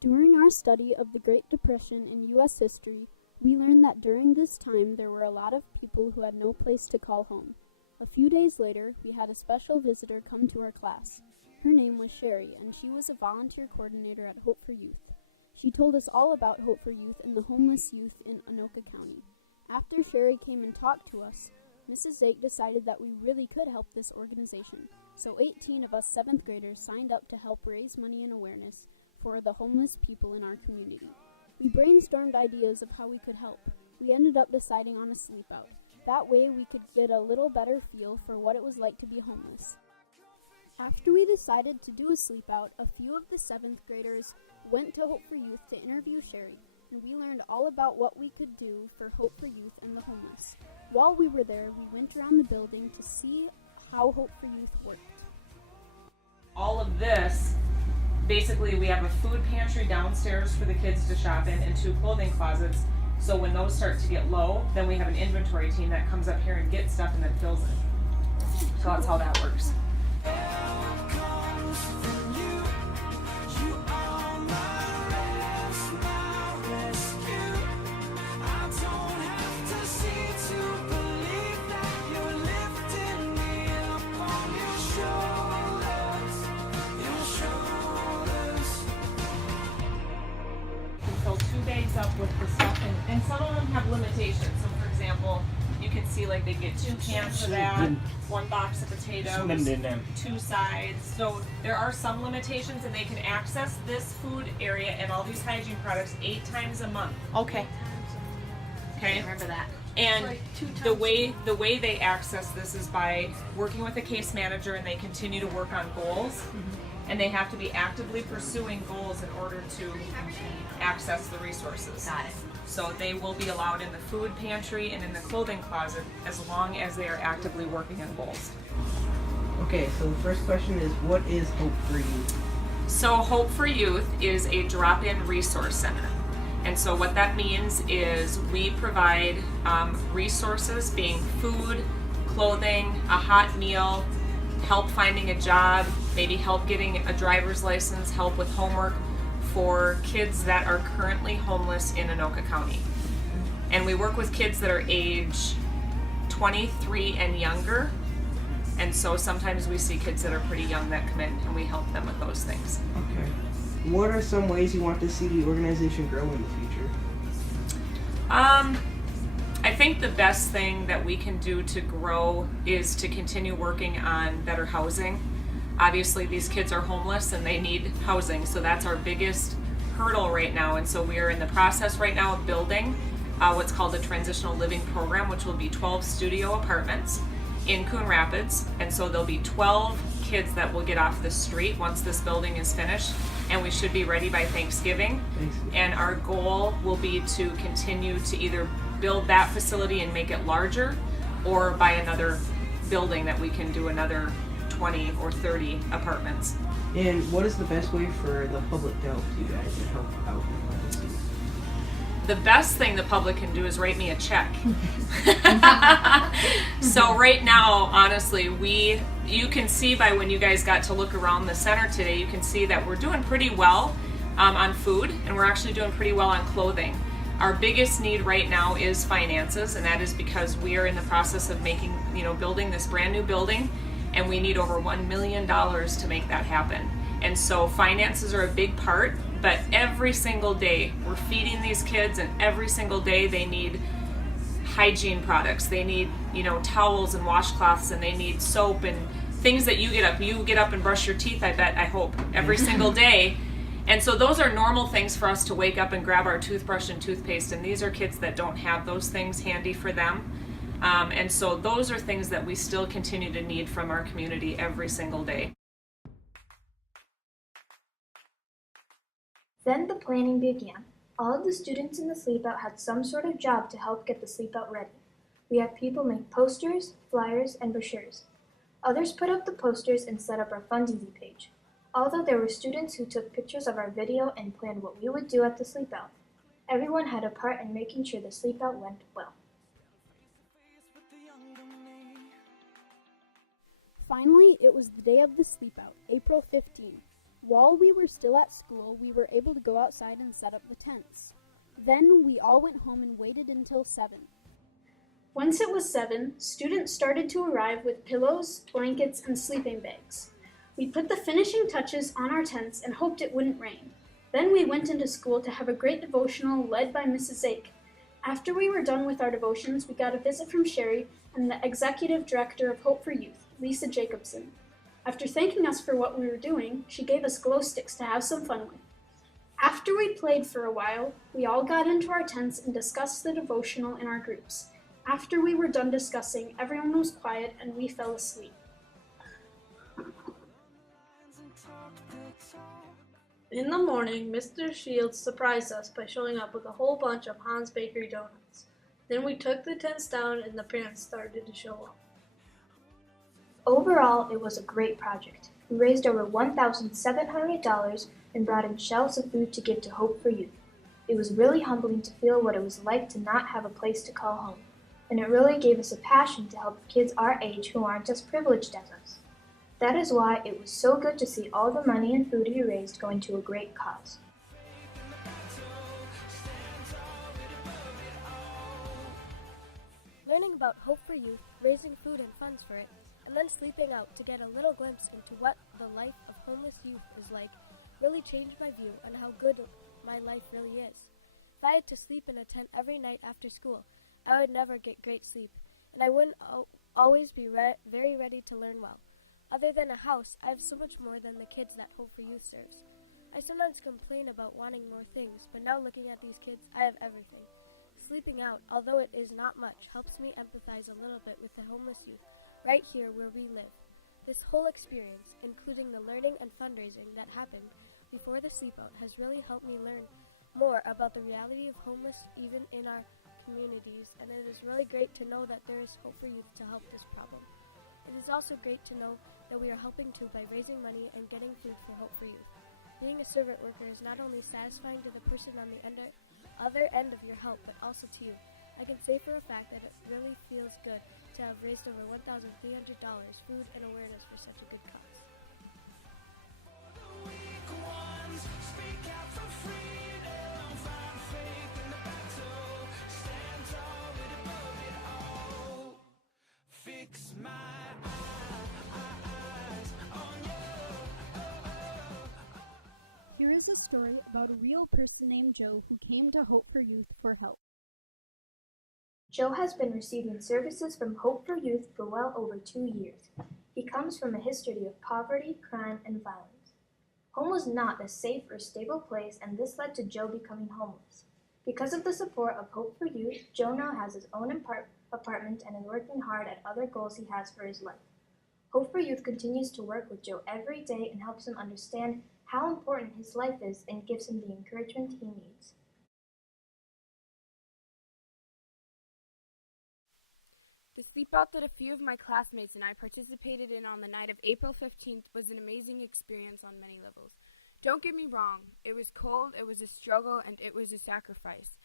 During our study of the Great Depression in U.S. history, we learned that during this time there were a lot of people who had no place to call home. A few days later, we had a special visitor come to our class. Her name was Sherry, and she was a volunteer coordinator at Hope4Youth. She told us all about Hope4Youth and the homeless youth in Anoka County. After Sherry came and talked to us, Mrs. Zake decided that we really could help this organization. So 18 of us 7th graders signed up to help raise money and awareness for the homeless people in our community. We brainstormed ideas of how we could help. We ended up deciding on a sleep out. That way we could get a little better feel for what it was like to be homeless. After we decided to do a sleep out, a few of the 7th graders went to Hope4Youth to interview Sherry, and we learned all about what we could do for Hope4Youth and the homeless. While we were there, we went around the building to see how Hope4Youth worked. All of this, basically we have a food pantry downstairs for the kids to shop in and 2 clothing closets. So when those start to get low, then we have an inventory team that comes up here and gets stuff and then fills it. So that's how that works. Fill 2 bags up with the stuff, and some of them have limitations. So for example, you can see like they get 2 cans of that, 1 box of potatoes, 2 sides. So there are some limitations, and they can access this food area and all these hygiene products 8 times a month. Okay. Okay. Remember that. And the way they access this is by working with a case manager, and they continue to work on goals. And they have to be actively pursuing goals in order to access the resources. Got it. So they will be allowed in the food pantry and in the clothing closet as long as they are actively working on goals. Okay, so the first question is, what is Hope4Youth? So Hope4Youth is a drop-in resource center. And so what that means is we provide resources being food, clothing, a hot meal, help finding a job, maybe help getting a driver's license, help with homework for kids that are currently homeless in Anoka County. And we work with kids that are age 23 and younger. And so sometimes we see kids that are pretty young that come in, and we help them with those things. Okay. What are some ways you want to see the organization grow in the future? I think the best thing that we can do to grow is to continue working on better housing. Obviously these kids are homeless and they need housing, so that's our biggest hurdle right now. And so we are in the process right now of building what's called a transitional living program, which will be 12 studio apartments in Coon Rapids. And so there'll be 12 kids that will get off the street once this building is finished, and we should be ready by Thanksgiving. And our goal will be to continue to either build that facility and make it larger, or buy another building that we can do another 20 or 30 apartments. And what is the best way for the public to help you guys and help out? The best thing the public can do is write me a check. So right now, honestly, you can see by when you guys got to look around the center today, you can see that we're doing pretty well on food, and we're actually doing pretty well on clothing. Our biggest need right now is finances, and that is because we are in the process of building this brand new building, and we need over $1 million to make that happen. And so finances are a big part, but every single day we're feeding these kids, and every single day they need hygiene products. They need, towels and washcloths, and they need soap and things that you get up and brush your teeth, I hope, every single day. And so those are normal things for us to wake up and grab our toothbrush and toothpaste, and these are kids that don't have those things handy for them. And so those are things that we still continue to need from our community every single day. Then the planning began. All of the students in the sleepout had some sort of job to help get the sleepout ready. We had people make posters, flyers, and brochures. Others put up the posters and set up our Fundraiser page. Although there were students who took pictures of our video and planned what we would do at the sleepout. Everyone had a part in making sure the sleepout went well. Finally, it was the day of the sleepout, April 15th. While we were still at school, we were able to go outside and set up the tents. Then we all went home and waited until 7. Once it was 7, students started to arrive with pillows, blankets, and sleeping bags. We put the finishing touches on our tents and hoped it wouldn't rain. Then we went into school to have a great devotional led by Mrs. Ake. After we were done with our devotions, we got a visit from Sherry and the executive director of Hope4Youth, Lisa Jacobson. After thanking us for what we were doing, she gave us glow sticks to have some fun with. After we played for a while, we all got into our tents and discussed the devotional in our groups. After we were done discussing, everyone was quiet and we fell asleep. In the morning, Mr. Shields surprised us by showing up with a whole bunch of Hans Bakery donuts. Then we took the tents down and the parents started to show up. Overall, it was a great project. We raised over $1,700 and brought in shelves of food to give to Hope4Youth. It was really humbling to feel what it was like to not have a place to call home, and it really gave us a passion to help kids our age who aren't as privileged as us. That is why it was so good to see all the money and food we raised going to a great cause. Learning about Hope4Youth, raising food and funds for it, and then sleeping out to get a little glimpse into what the life of homeless youth is like really changed my view on how good my life really is. If I had to sleep in a tent every night after school, I would never get great sleep, and I wouldn't always be very ready to learn well. Other than a house, I have so much more than the kids that Hope4Youth serves. I sometimes complain about wanting more things, but now looking at these kids, I have everything. Sleeping out, although it is not much, helps me empathize a little bit with the homeless youth right here where we live. This whole experience, including the learning and fundraising that happened before the sleepout, has really helped me learn more about the reality of homeless even in our communities, and it is really great to know that there is Hope4Youth to help this problem. It is also great to know that we are helping too by raising money and getting food for Hope4Youth. Being a servant worker is not only satisfying to the person on the other end of your help, but also to you. I can say for a fact that it really feels good to have raised over $1,300 food and awareness for such a good cause. Here is a story about a real person named Joe who came to Hope4Youth for help. Joe has been receiving services from Hope4Youth for well over 2 years. He comes from a history of poverty, crime, and violence. Home was not a safe or stable place, and this led to Joe becoming homeless. Because of the support of Hope4Youth, Joe now has his own apartment and is working hard at other goals he has for his life. Hope4Youth continues to work with Joe every day and helps him understand how important his life is and gives him the encouragement he needs. The sleepout that a few of my classmates and I participated in on the night of April 15th was an amazing experience on many levels. Don't get me wrong, it was cold, it was a struggle, and it was a sacrifice.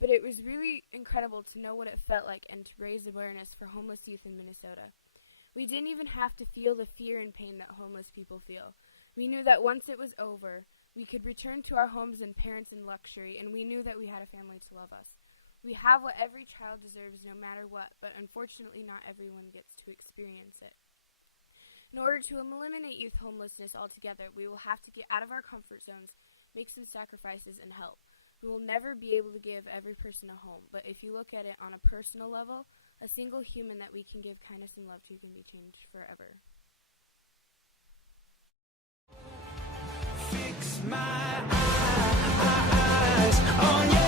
But it was really incredible to know what it felt like and to raise awareness for homeless youth in Minnesota. We didn't even have to feel the fear and pain that homeless people feel. We knew that once it was over, we could return to our homes and parents in luxury, and we knew that we had a family to love us. We have what every child deserves no matter what, but unfortunately not everyone gets to experience it. In order to eliminate youth homelessness altogether, we will have to get out of our comfort zones, make some sacrifices, and help. We will never be able to give every person a home, but if you look at it on a personal level, a single human that we can give kindness and love to can be changed forever. Fix my eyes on you.